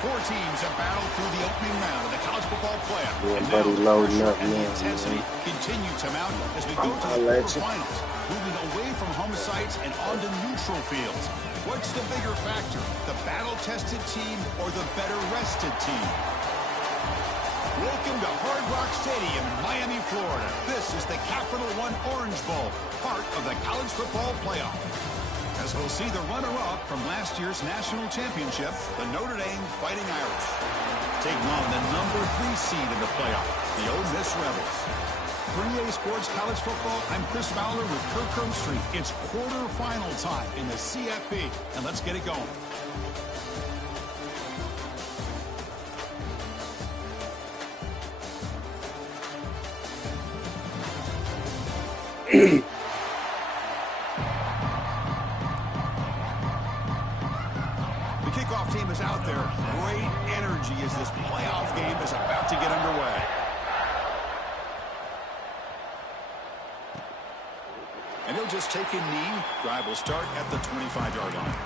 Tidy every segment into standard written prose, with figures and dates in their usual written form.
Four teams have battled through the opening round of the college football playoff. Yeah, And buddy, now loading the up pressure and the now, intensity man. continue to mount as we go to the quarterfinals, moving away from home sites and onto neutral fields. What's the bigger factor, the battle-tested team or the better-rested team? Welcome to Hard Rock Stadium in Miami, Florida. This is the Capital One Orange Bowl, part of the college football playoff. As we'll see the runner-up from last year's national championship, the Notre Dame Fighting Irish, taking on the number 3 seed in the playoff, the Ole Miss Rebels. For EA Sports College Football, I'm Chris Fowler with Kirk Herbstreit. It's quarterfinal time in the CFP, and let's get it going. The kickoff team is out there. Great energy as this playoff game is about to get underway. And he'll just take a knee. Drive will start at the 25-yard line.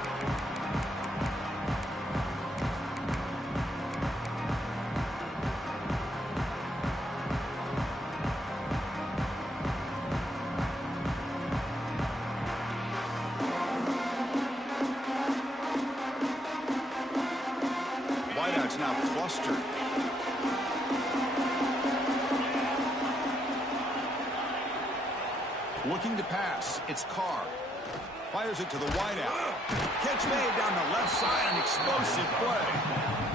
Wideout's now clustered. Looking to pass. It's Carr. Fires it to the wideout. Catch made down the left side. An explosive play.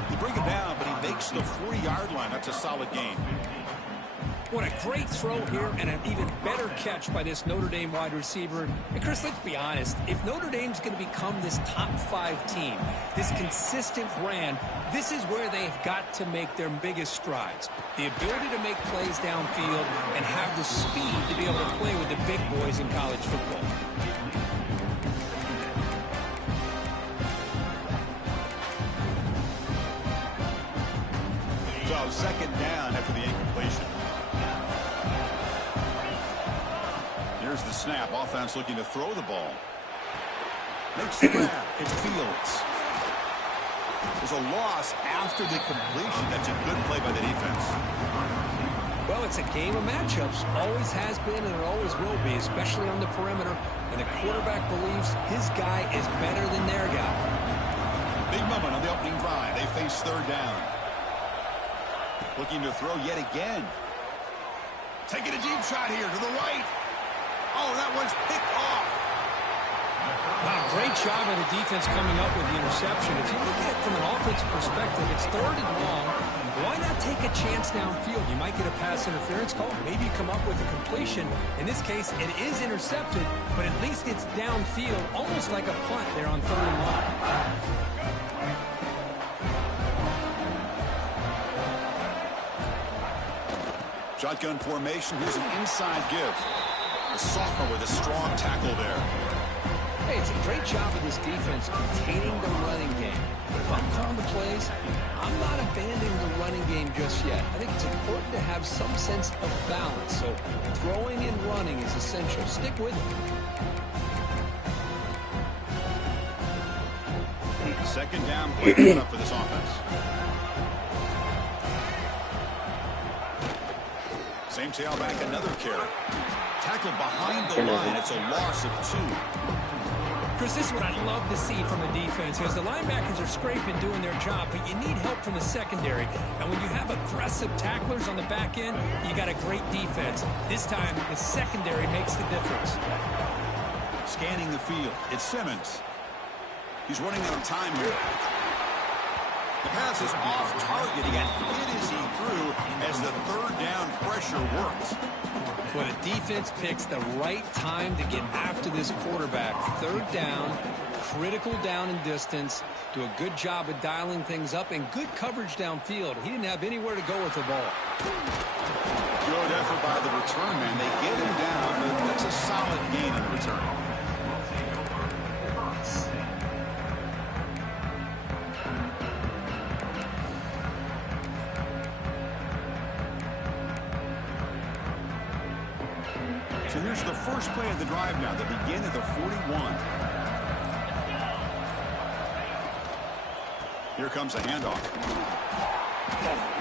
They bring him down, but he makes the 40-yard line. That's a solid gain. What a great throw here and an even better catch by this Notre Dame wide receiver. And Chris, let's be honest. If Notre Dame's going to become this top 5 team, this consistent brand, this is where they've got to make their biggest strides. The ability to make plays downfield and have the speed to be able to play with the big boys in college football. So second down after the incompletion. Here's the snap. Offense looking to throw the ball. Makes the grab. It's Fields. There's a loss after the completion. That's a good play by the defense. Well, it's a game of matchups. Always has been and it always will be, especially on the perimeter. And the quarterback believes his guy is better than their guy. Big moment on the opening drive. They face third down. Looking to throw yet again. Taking a deep shot here to the right. Oh, that one's picked off. Wow, great job of the defense coming up with the interception. If you look at it from an offensive perspective, it's 3rd and long. Why not take a chance downfield? You might get a pass interference call. Maybe you come up with a completion. In this case, it is intercepted, but at least it's downfield, almost like a punt there on 3rd and long. Shotgun formation. Here's an inside give. The sophomore with a strong tackle there. Hey, it's a great job of this defense containing the running game. But if I'm calling the plays, I'm not abandoning the running game just yet. I think it's important to have some sense of balance. So throwing and running is essential. Stick with it. Second down play coming up for this offense. Same tailback, another carry. Tackled behind the line. It's a loss of 2. Chris, this is what I'd love to see from a defense, because the linebackers are scraping, doing their job, but you need help from the secondary. And when you have aggressive tacklers on the back end, you got a great defense. This time, the secondary makes the difference. Scanning the field. It's Simmons. He's running out of time here. The pass is off target. He got hit as he threw as the 3rd down pressure works. When a defense picks the right time to get after this quarterback, 3rd down, critical down and distance, do a good job of dialing things up, and good coverage downfield. He didn't have anywhere to go with the ball. Good effort by the return man. They get him down, but that's a solid gain in return. So here's the first play of the drive now. They begin at the 41. Here comes a handoff.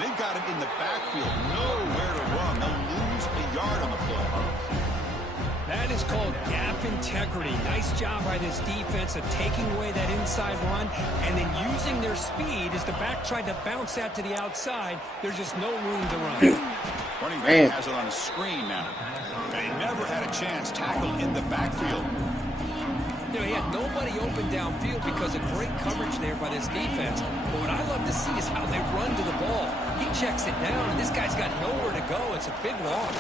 They've got him in the backfield. Nowhere to run. They'll lose a yard on the play. That is called gap integrity. Nice job by this defense of taking away that inside run and then using their speed as the back tried to bounce that to the outside. There's just no room to run. Running back has it on a screen now. They never had a chance. Tackle in the backfield. You know, he had nobody open downfield because of great coverage there by this defense. But what I love to see is how they run to the ball. He checks it down, and this guy's got nowhere to go. It's a big loss.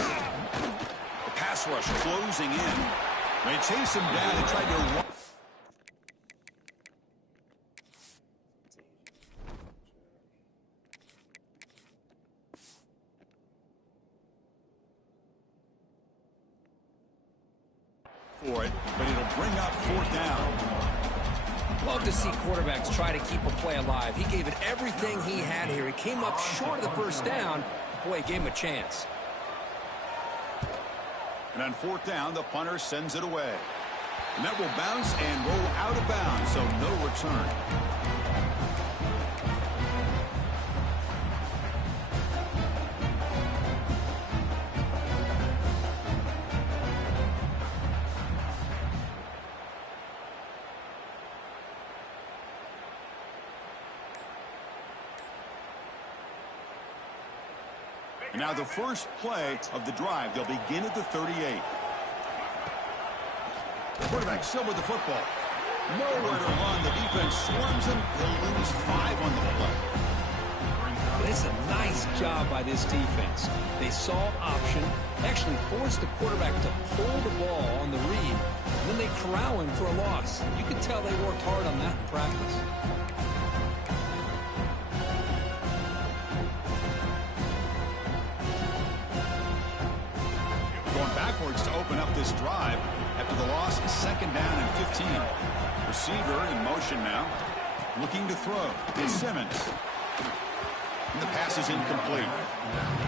Pass rush closing in. They chase him down and tried to run. For it, but it'll bring up 4th down. Love to see quarterbacks try to keep a play alive. He gave it everything he had here. He came up short of the 1st down. Boy, he gave him a chance. And on 4th down, the punter sends it away. And that will bounce and roll out of bounds, so no return. And now the first play of the drive. They'll begin at the 38. The quarterback still with the football. Nowhere to run. The defense swarms him. He'll lose 5 on the play. It's a nice job by this defense. They saw option, actually forced the quarterback to pull the ball on the read, and then they corral him for a loss. You can tell they worked hard on that in practice. Going backwards to open up this drive after the loss. 2nd down and 15. Receiver in motion now. Looking to throw. It's Simmons. And the pass is incomplete.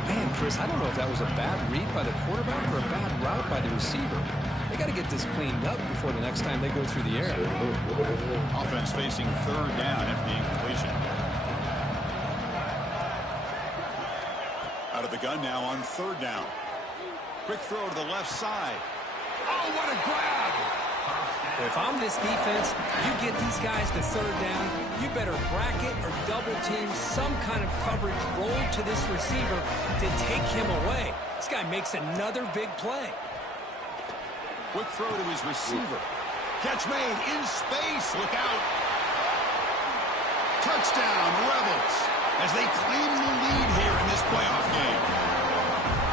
Man, Chris, I don't know if that was a bad read by the quarterback or a bad route by the receiver. They got to get this cleaned up before the next time they go through the air. Offense facing 3rd down after the incompletion. Out of the gun now on 3rd down. Quick throw to the left side. Oh, what a grab! If I'm this defense, you get these guys to 3rd down, you better bracket or double team some kind of coverage roll to this receiver to take him away. This guy makes another big play. Quick throw to his receiver. Catch made in space. Look out. Touchdown, Rebels, as they claim the lead here in this playoff game.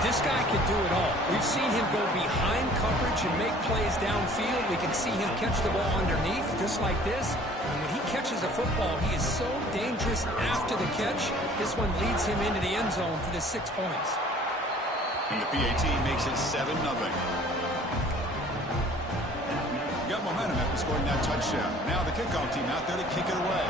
This guy can do it all. We've seen him go behind coverage and make plays downfield. We can see him catch the ball underneath, just like this. And when he catches a football, he is so dangerous after the catch. This one leads him into the end zone for the 6 points. And the PAT makes it 7-0. Got momentum after scoring that touchdown. Now the kickoff team out there to kick it away.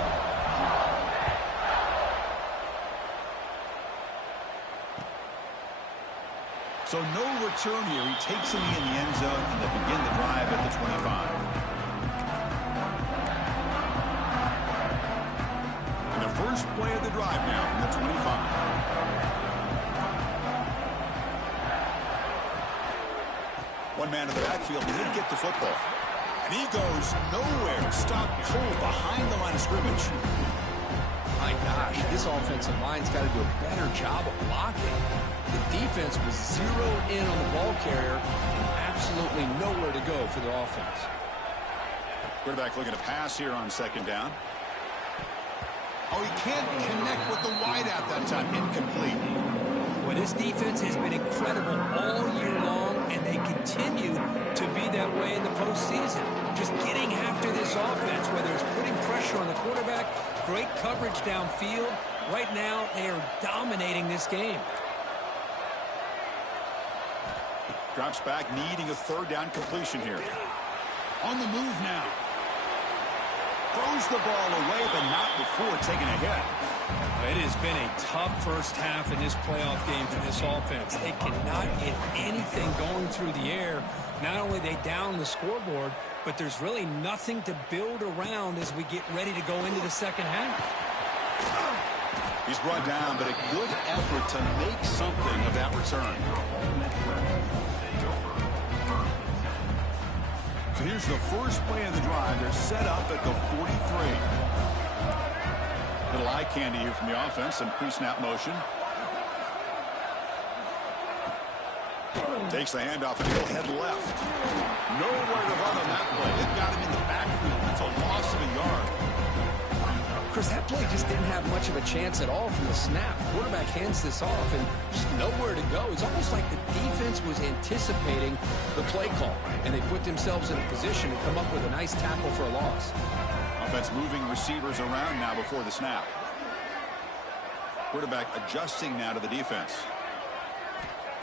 So no return here. He takes it in the end zone, and they begin the drive at the 25. And the first play of the drive now from the 25. One man in the backfield, and he'll get the football. And he goes nowhere. Stop cold behind the line of scrimmage. My gosh, this offensive line's got to do a better job of blocking. The defense was zeroed in on the ball carrier and absolutely nowhere to go for the offense. Quarterback looking to pass here on 2nd down. Oh, he can't connect with the wideout that time. Incomplete. Well, this defense has been incredible all year long, and they continue to be that way in the postseason. Just getting after this offense, whether it's putting pressure on the quarterback, great coverage downfield. Right now, they are dominating this game. Drops back, needing a 3rd down completion here. On the move now. Throws the ball away, but not before taking a hit. It has been a tough first half in this playoff game for this offense. They cannot get anything going through the air. Not only are they down the scoreboard, but there's really nothing to build around as we get ready to go into the 2nd half. He's brought down, but a good effort to make something of that return. So here's the first play of the drive. They're set up at the 43. Little eye candy here from the offense and pre-snap motion. Takes the handoff and he'll head left. Nowhere to run on that play. They've got him in the backfield. That's a loss of a yard. Chris, that play just didn't have much of a chance at all from the snap. Quarterback hands this off and just nowhere to go. It's almost like the defense was anticipating the play call, and they put themselves in a position to come up with a nice tackle for a loss. Offense moving receivers around now before the snap. Quarterback adjusting now to the defense.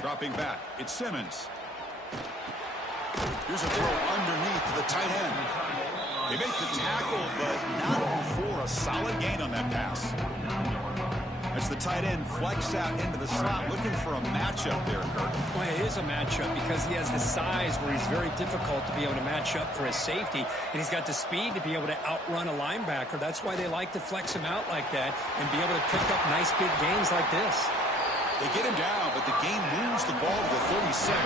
Dropping back. It's Simmons. Here's a throw underneath to the tight end. They make the tackle, but not before a solid gain on that pass. As the tight end flex out into the slot, looking for a matchup there, Kurt. Well, it is a matchup because he has the size where he's very difficult to be able to match up for his safety, and he's got the speed to be able to outrun a linebacker. That's why they like to flex him out like that and be able to pick up nice big gains like this. They get him down, but the game moves the ball to the 37.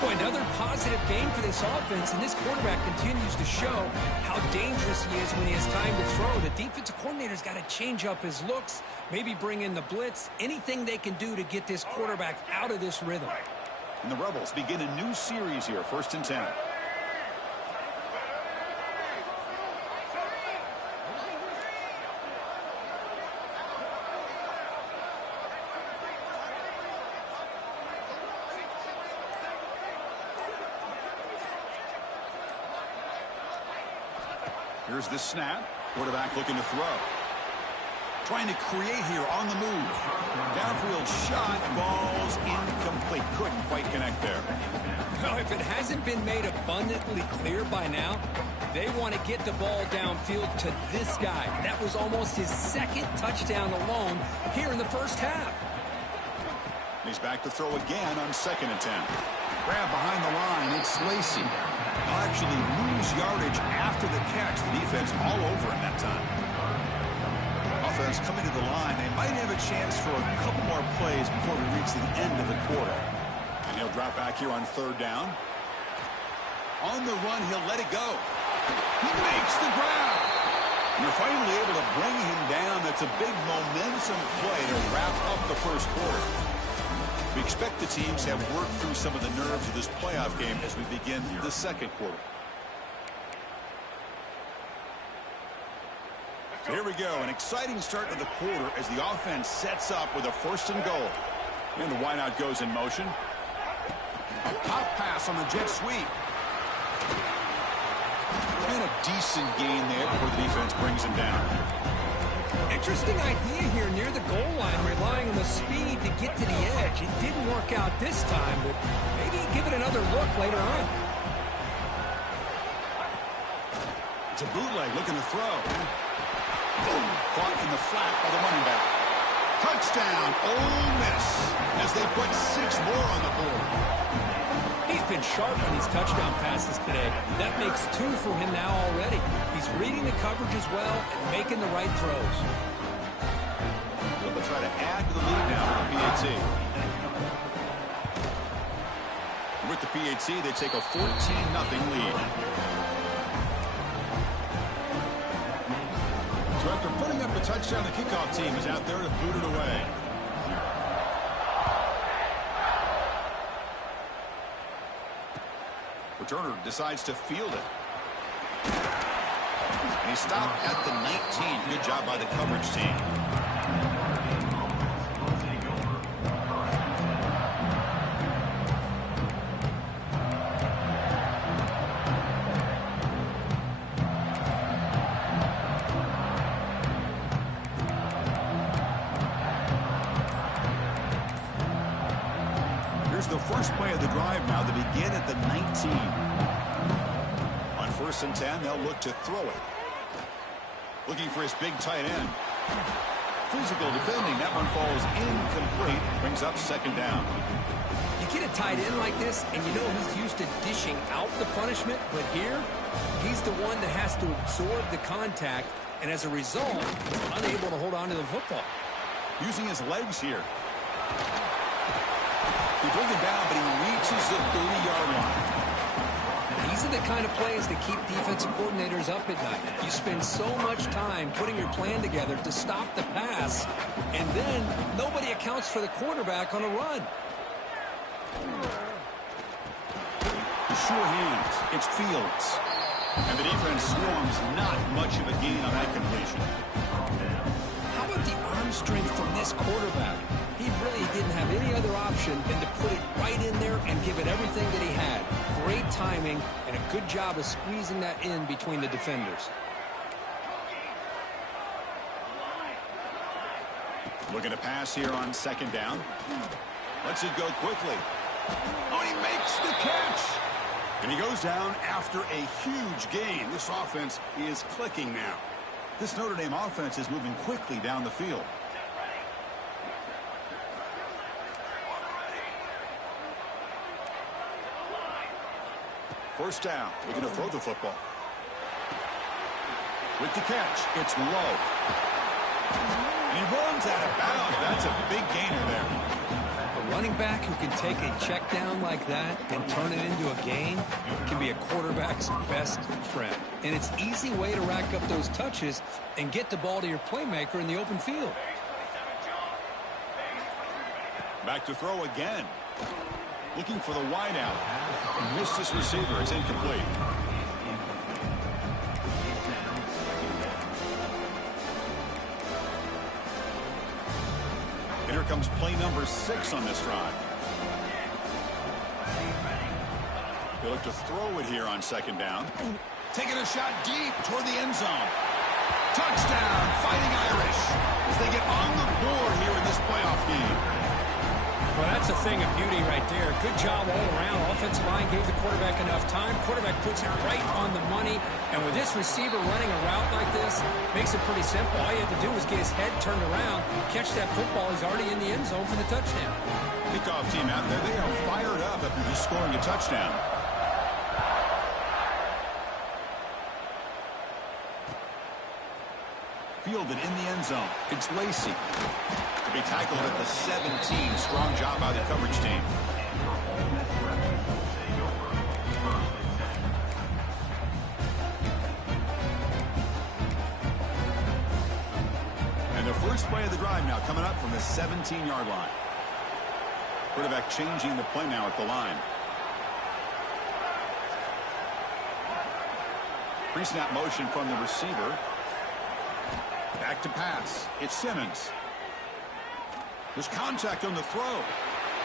Boy, another positive game for this offense, and this quarterback continues to show how dangerous he is when he has time to throw. The defensive coordinator's got to change up his looks, maybe bring in the blitz, anything they can do to get this quarterback out of this rhythm. And the Rebels begin a new series here, 1st and 10. Here's the snap. Quarterback looking to throw. Trying to create here on the move. Downfield shot. Ball's incomplete. Couldn't quite connect there. Well, if it hasn't been made abundantly clear by now, they want to get the ball downfield to this guy. That was almost his second touchdown alone here in the first half. He's back to throw again on 2nd and 10. Grab behind the line. It's Lacey. He'll actually lose yardage after the catch. The defense all over him that time. Offense coming to the line. They might have a chance for a couple more plays before we reach the end of the quarter. And he'll drop back here on 3rd down. On the run, he'll let it go. He makes the grab. You're finally able to bring him down. That's a big momentum play to wrap up the first quarter. We expect the teams to have worked through some of the nerves of this playoff game as we begin the second quarter. So here we go, an exciting start to the quarter as the offense sets up with a 1st and goal. And the wideout goes in motion. A pop pass on the jet sweep. And a decent gain there before the defense brings him down. Interesting idea here near the goal line, relying on the speed to get to the edge. It didn't work out this time, but maybe give it another look later on. It's a bootleg looking to throw. Boom. Caught in the flat by the running back. Touchdown, Ole Miss, as they put 6 more on the board. He's been sharp on these touchdown passes today. That makes 2 for him now already. He's reading the coverage as well and making the right throws. They'll try to add to the lead now with the PAT. With the PAT, they take a 14-0 lead. So after putting up a touchdown, the kickoff team is out there to boot it away. Returner decides to field it. And he stopped at the 19. Good job by the coverage team. Here's the first play of the drive now. They begin at the 19. On 1st and 10, they'll look to throw it. Looking for his big tight end. Physical defending. That one falls incomplete. Brings up 2nd down. You get a tight end like this, and you know he's used to dishing out the punishment, but here, he's the one that has to absorb the contact and as a result, he's unable to hold on to the football. Using his legs here. They bring him down, but he reaches the 30-yard line. These are the kind of plays that keep defensive coordinators up at night. You spend so much time putting your plan together to stop the pass, and then nobody accounts for the quarterback on a run. The sure hands. It's Fields. And the defense swarms, not much of a gain on that completion. How about the arm strength from this quarterback? He really didn't have any other option than to put it right in there and give it everything that he had. Great timing and a good job of squeezing that in between the defenders. Looking to pass here on second down. Lets it go quickly. Oh, he makes the catch. And he goes down after a huge gain. This offense is clicking now. This Notre Dame offense is moving quickly down the field. First down. Looking to throw the football. With the catch, it's low. And he runs out of bounds. That's a big gainer there. A running back who can take a check down like that and turn it into a gain can be a quarterback's best friend. And it's an easy way to rack up those touches and get the ball to your playmaker in the open field. Back to throw again. Looking for the wideout. Missed his receiver. It's incomplete. And here comes play number 6 on this drive. They look to throw it here on second down. Taking a shot deep toward the end zone. Touchdown, Fighting Irish, as they get on the board here in this playoff game. Well, that's a thing of beauty right there. Good job all around. Offensive line gave the quarterback enough time. Quarterback puts it right on the money. And with this receiver running a route like this, makes it pretty simple. All you have to do is get his head turned around, catch that football. He's already in the end zone for the touchdown. Kickoff team out there. They are fired up after just scoring a touchdown. Fielded in the end zone. It's Lacey. To be tackled at the 17. Strong job by the coverage team. And the first play of the drive now coming up from the 17-yard line. Quarterback changing the play now at the line. Pre-snap motion from the receiver. Back to pass. It's Simmons. There's contact on the throw.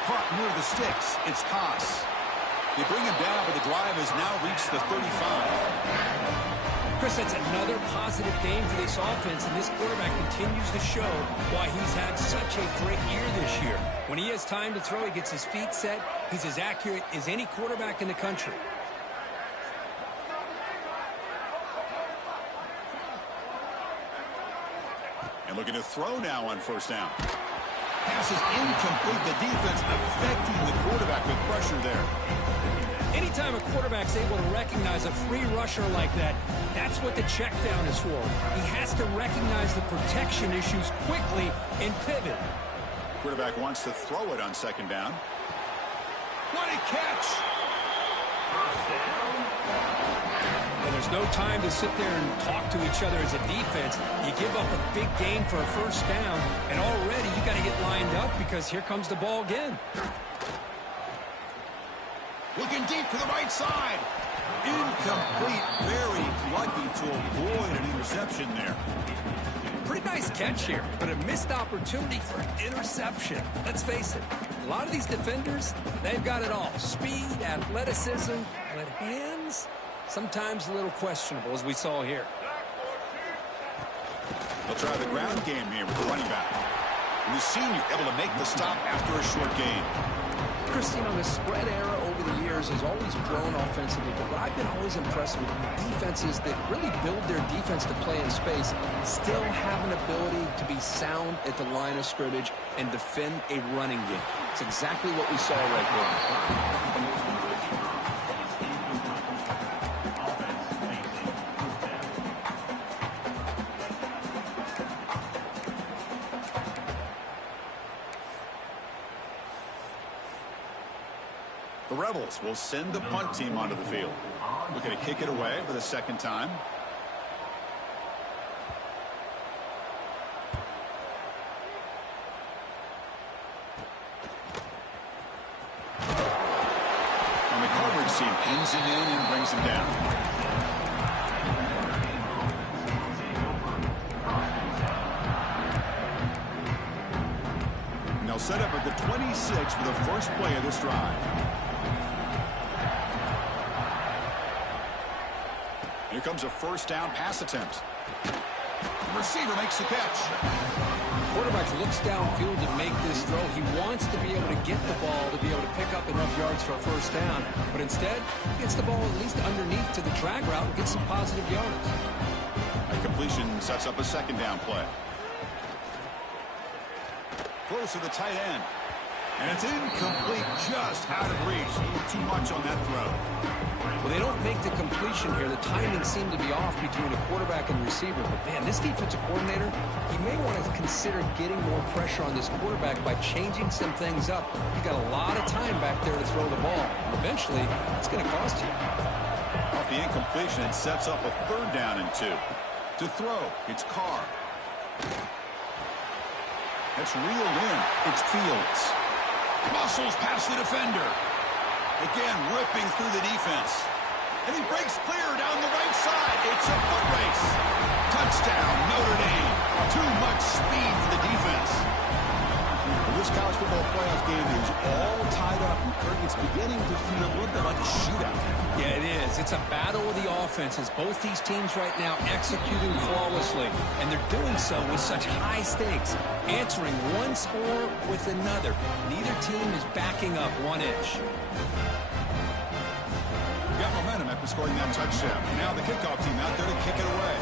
Caught near the sticks. It's Haas. They bring him down, but the drive has now reached the 35. Chris, that's another positive game for this offense, and this quarterback continues to show why he's had such a great year this year. When he has time to throw, he gets his feet set. He's as accurate as any quarterback in the country. And looking to throw now on first down. Pass is incomplete. The defense affecting the quarterback with pressure there. Anytime a quarterback's able to recognize a free rusher like that, that's what the check down is for. He has to recognize the protection issues quickly and pivot. Quarterback wants to throw it on second down. What a catch! And there's no time to sit there and talk to each other as a defense. You give up a big gain for a first down, and already you got to get lined up because here comes the ball again. Looking deep to the right side. Incomplete. Very lucky to avoid an interception there. Pretty nice catch here, but a missed opportunity for an interception. Let's face it, a lot of these defenders, they've got it all. Speed, athleticism, but hands, sometimes a little questionable, as we saw here. They'll try the ground game here with the running back. And the senior able to make the stop after a short gain. Chris, you know, the spread era over the years has always grown offensively, but what I've been always impressed with defenses that really build their defense to play in space still have an ability to be sound at the line of scrimmage and defend a running game. It's exactly what we saw right there. Rebels will send the punt team onto the field. Looking to kick it away for the second time. And the coverage team pins it in and brings him down. And they'll set up at the 26 for the first play of this drive. Here comes a first down pass attempt. The receiver makes the catch. Quarterback looks downfield to make this throw. He wants to be able to get the ball to be able to pick up enough yards for a first down. But instead, he gets the ball at least underneath to the drag route and gets some positive yards. A completion sets up a second down play. Close to the tight end. And it's incomplete, just out of reach. A little too much on that throw. Well, they don't make the completion here. The timing seemed to be off between a quarterback and receiver. But, man, this defensive coordinator, he may want to consider getting more pressure on this quarterback by changing some things up. He's got a lot of time back there to throw the ball. And eventually, it's going to cost you. Off the incompletion, it sets up a third down and 2. To throw, it's Carr. It's reeled in. It's Fields. Muscles past the defender. Again, ripping through the defense. And he breaks clear down the right side. It's a foot race. Touchdown, Notre Dame. Too much speed for the defense. Well, this college football playoff game is all tied up. And Kirk, it's beginning to feel a little bit like a shootout. Yeah, it is. It's a battle of the offenses. Both these teams right now executing flawlessly. And they're doing so with such high stakes. Answering one score with another. Neither team is backing up 1 inch. Got momentum after scoring that touchdown. Now the kickoff team out there to kick it away.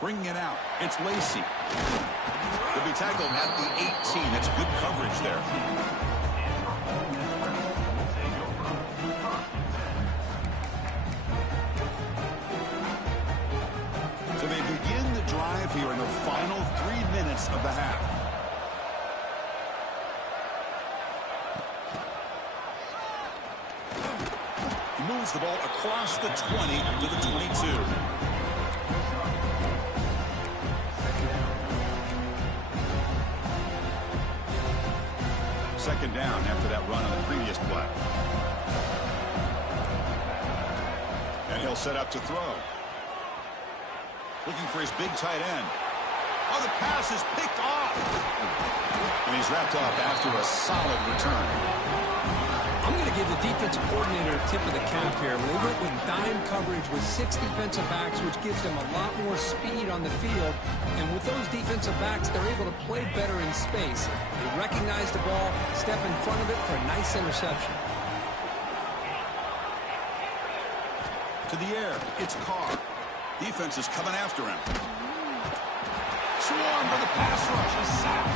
Bringing it out. It's Lacey. He'll be tackled at the 18. That's good coverage there. So they begin the drive here in the final 3 minutes of the half. He moves the ball across the 20 to the 22. Second down after that run on the previous play. And he'll set up to throw. Looking for his big tight end. Oh, the pass is picked off. And he's wrapped up after a solid return. I'm going to give the defensive coordinator a tip of the cap here. They went with dime coverage with 6 defensive backs, which gives them a lot more speed on the field. And with those defensive backs, they're able to play better in space. They recognize the ball, step in front of it for a nice interception. To the air, it's Carr. Defense is coming after him. Swarm with a pass rush. A sack.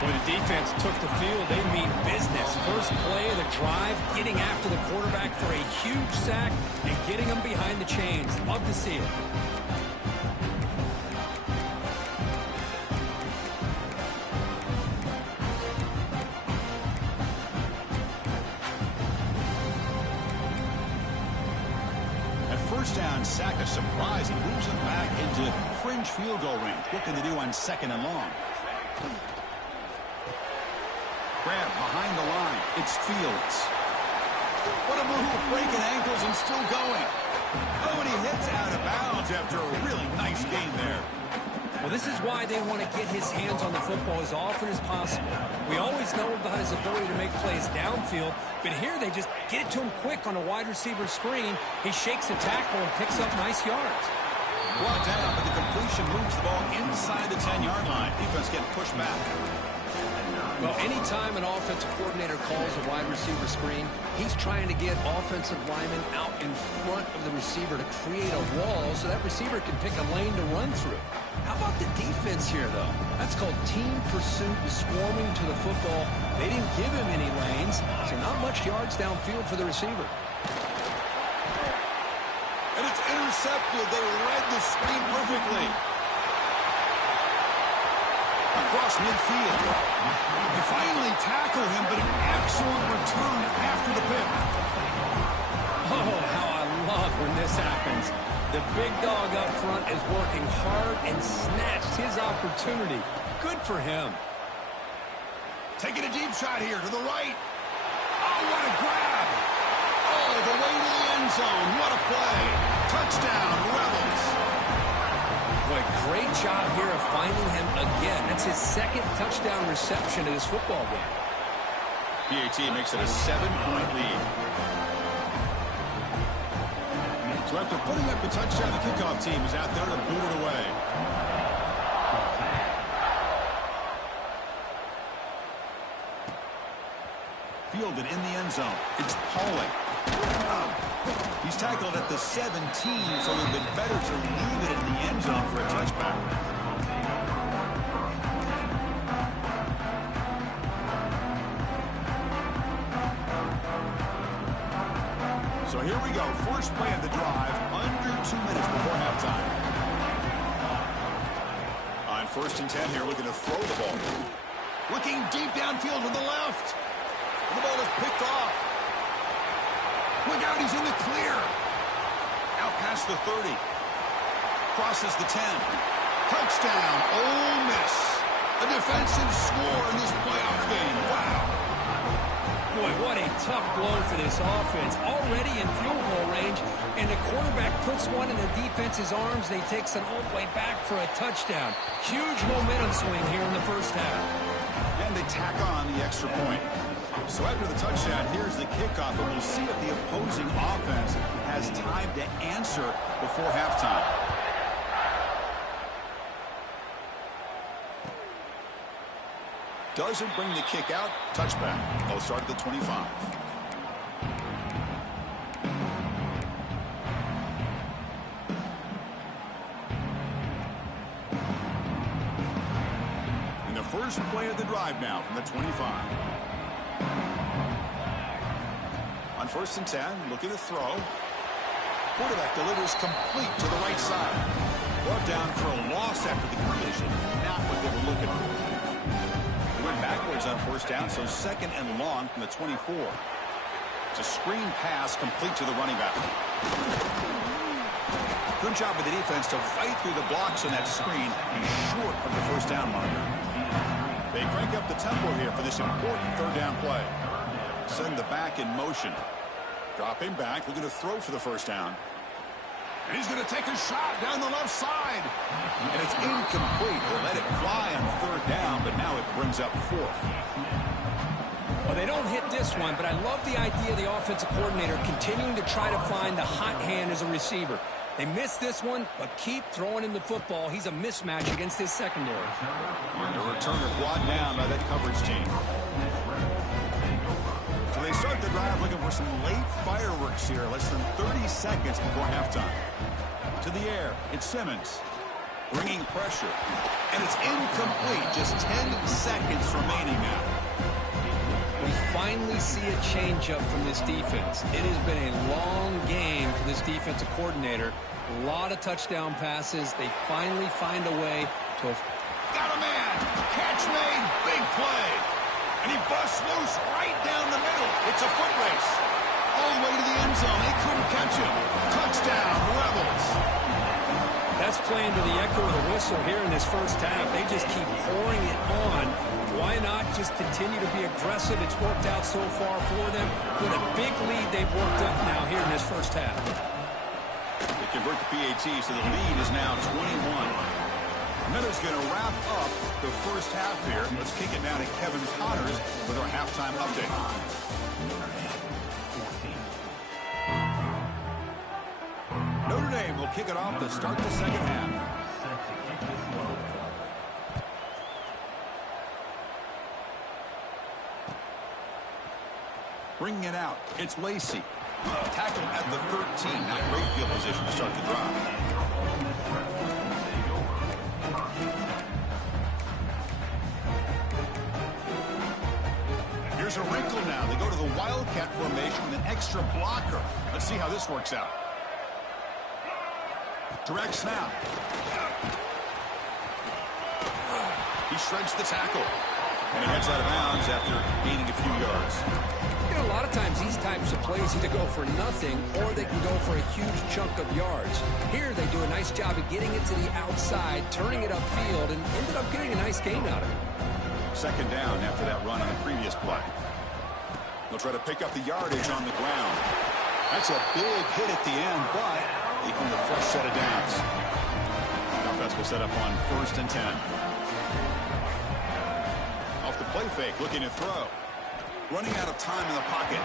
Boy, the defense took the field. They mean business. First play of the drive, getting after the quarterback for a huge sack and getting him behind the chains. Love to see it. First down, sack, a surprise. He moves it back into fringe field goal range. What can they do on second and long? Grab behind the line. It's Fields. What a move, breaking ankles and still going. Oh, and he hits out of bounds after a really nice gain there. Well, this is why they want to get his hands on the football as often as possible. We always know about his ability to make plays downfield, but here they just get it to him quick on a wide receiver screen. He shakes the tackle and picks up nice yards. Brought down, but the completion moves the ball inside the 10-yard line. Defense getting pushed back. Well, anytime an offensive coordinator calls a wide receiver screen, he's trying to get offensive linemen out in front of the receiver to create a wall so that receiver can pick a lane to run through. How about the defense here, though? That's called team pursuit, swarming to the football. They didn't give him any lanes, so not much yards downfield for the receiver. And it's intercepted. deceptive. They read the screen perfectly. Across midfield. They finally tackle him, but an excellent return after the pick. Oh, how I love when this happens. The big dog up front is working hard and snatched his opportunity. Good for him. Taking a deep shot here to the right. Oh, what a grab. Oh, the way to the end zone. What a play. Touchdown, Rebels. Boy, great job here of finding him again. That's his second touchdown reception in this football game. PAT makes it a 7-point lead. So after putting up the touchdown, the kickoff team is out there to boot it away. Fielded in the end zone. It's Pauling. He's tackled at the 17, so it would have been better to leave it in the end zone for a touchback. So here we go. First play of the drive, under 2 minutes before halftime. On 1st and 10 here, looking to throw the ball. Looking deep downfield to the left. The ball is picked off. Look out, he's in the clear. Out past the 30. Crosses the 10. Touchdown, Ole Miss. A defensive score in this playoff game. Wow. Boy, what a tough blow for this offense. Already in field goal range, and the quarterback puts one in the defense's arms. They takes it all the way back for a touchdown. Huge momentum swing here in the first half. And they tack on the extra point. So after the touchdown, here's the kickoff, and we'll see if the opposing offense has time to answer before halftime. Doesn't bring the kick out. Touchback. They'll start at the 25. And the first play of the drive now from the 25. On 1st and 10, looking to throw. Quarterback delivers complete to the right side. Brought down for a loss after the collision. Not what they were looking for. They went backwards on 1st down, so 2nd and long from the 24. It's a screen pass complete to the running back. Good job by the defense to fight through the blocks on that screen. He's short of the 1st down marker. They crank up the tempo here for this important 3rd down play. Send the back in motion. Dropping back, looking to throw for the 1st down. And he's going to take a shot down the left side. And it's incomplete. They let it fly on 3rd down, but now it brings up 4th. Well, they don't hit this one, but I love the idea of the offensive coordinator continuing to try to find the hot hand as a receiver. They missed this one, but keep throwing him the football. He's a mismatch against his secondary. And the returner brought down by that coverage team. So they start the drive looking for some late fireworks here, less than 30 seconds before halftime. To the air, it's Simmons, bringing pressure, and it's incomplete. Just 10 seconds remaining now. We finally see a changeup from this defense. It has been a long game for this defensive coordinator. A lot of touchdown passes. They finally find a way to... Got a man! Catch made! Big play! And he busts loose right down the middle. It's a foot race. All the way to the end zone. They couldn't catch him. Touchdown, Rebels. That's playing to the echo of the whistle here in this first half. They just keep pouring it on. Why not just continue to be aggressive? It's worked out so far for them. With a big lead they've worked up now here in this first half. They convert the PAT, so the lead is now 21. Miller's going to wrap up the first half here. Let's kick it now to Kevin Connors with our halftime update. Notre Dame will kick it off to start the second half. Bringing it out, it's Lacey. Tackled at the 13. Not great field position to start the drive. Here's a wrinkle now. They go to the Wildcat formation with an extra blocker. Let's see how this works out. Direct snap. He shreds the tackle. And he heads out of bounds after gaining a few yards. You know, a lot of times these types of plays either go for nothing or they can go for a huge chunk of yards. Here they do a nice job of getting it to the outside, turning it upfield, and ended up getting a nice gain out of it. Second down after that run on the previous play. They'll try to pick up the yardage on the ground. That's a big hit at the end, but equal the fresh set of downs. The offense will set up on 1st and 10. Off the play fake, looking to throw. Running out of time in the pocket.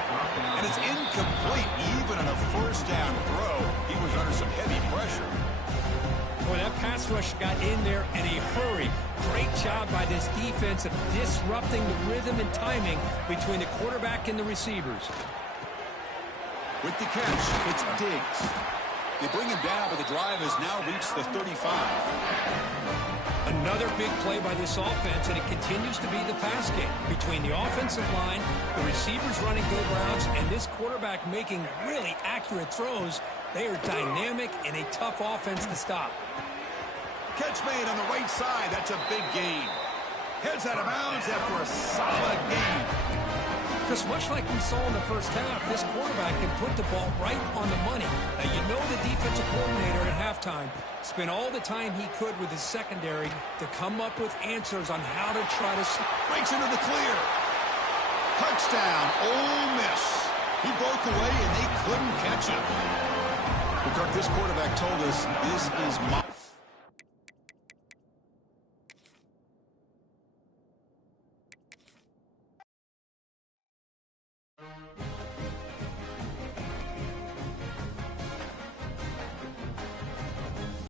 And it's incomplete. Even on a 1st down throw, he was under some heavy pressure. Boy, that pass rush got in there in a hurry. Great job by this defense of disrupting the rhythm and timing between the quarterback and the receivers. With the catch, it's Diggs. They bring him down, but the drive has now reached the 35. Another big play by this offense, and it continues to be the pass game. Between the offensive line, the receivers running good routes, and this quarterback making really accurate throws, they are dynamic and a tough offense to stop. Catch made on the right side. That's a big gain. Heads out of bounds after a solid gain. Just much like we saw in the first half, this quarterback can put the ball right on the money. Now, you know the defensive coordinator at halftime spent all the time he could with his secondary to come up with answers on how to try to... Breaks into the clear. Touchdown, Ole Miss. He broke away, and they couldn't catch him. But Kirk, this quarterback told us this is my...